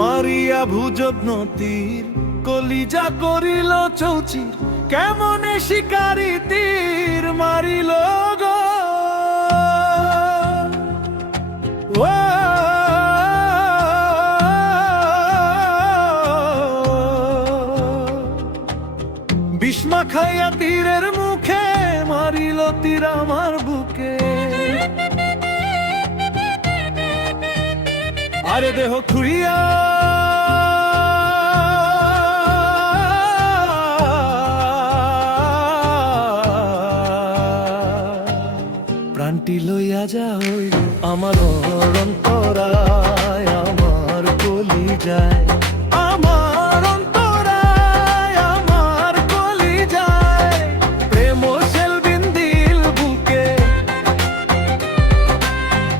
মারিয়া ভুজগ্ন তীর কলিজা করিল চৌচির, কেমনে শিকারি তীর মারিল গো। বিষ্মা খাইয়া তীরের মুখে মারিল তীর আমার বুকে। আরে দেহ খুইয়া প্রাণটি লইয়া যাই আমার অন্তরায়, আমার কলিজায়, আমার অন্তরায়, আমার কলিজায়। প্রেম সেলবিন দিল বুকে,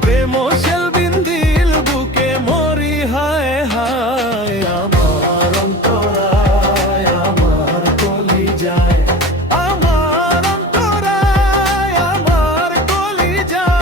প্রেম সেলবিন দিল বুকে, মরি হায় হায়। আমার অন্তরায়, আমার কলিজায়, আমার অন্তরায়, আমার কলিজায়।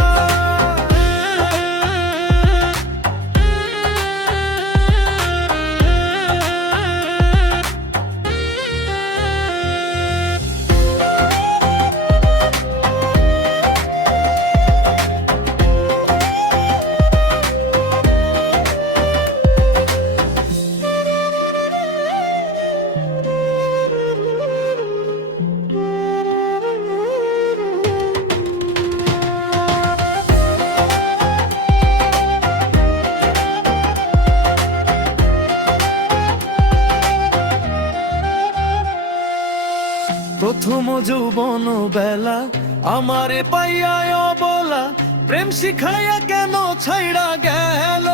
প্রথম যৌবন বেলা আমারে পাইয়া অবলা, প্রেম শিখাইয়া কেন ছাইড়া গেল।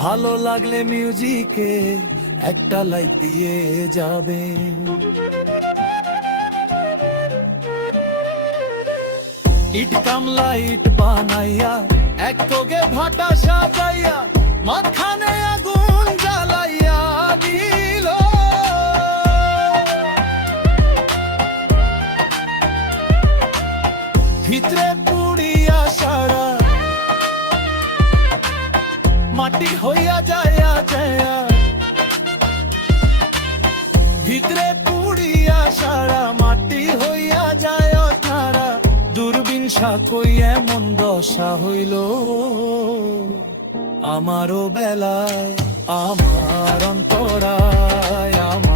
ভালো লাগলে মিউজিকে একটা লাইক দিয়ে যাবে। ইট কামলা ইট বানাইয়া এক তোগে ভাটা সাজাইয়া মাঝখানে আগুন জ্বালাইয়া দিল। ভিতরে পুড়িয়া সারা মাটি হইয়া যায়া যায়া, ভিতরে পুড়িয়া সারা মাটি হইয়া যায় তারা। দূরবীন সাকই এমন দশা হইল আমারও বেলায়, আমার অন্তরায়, আমার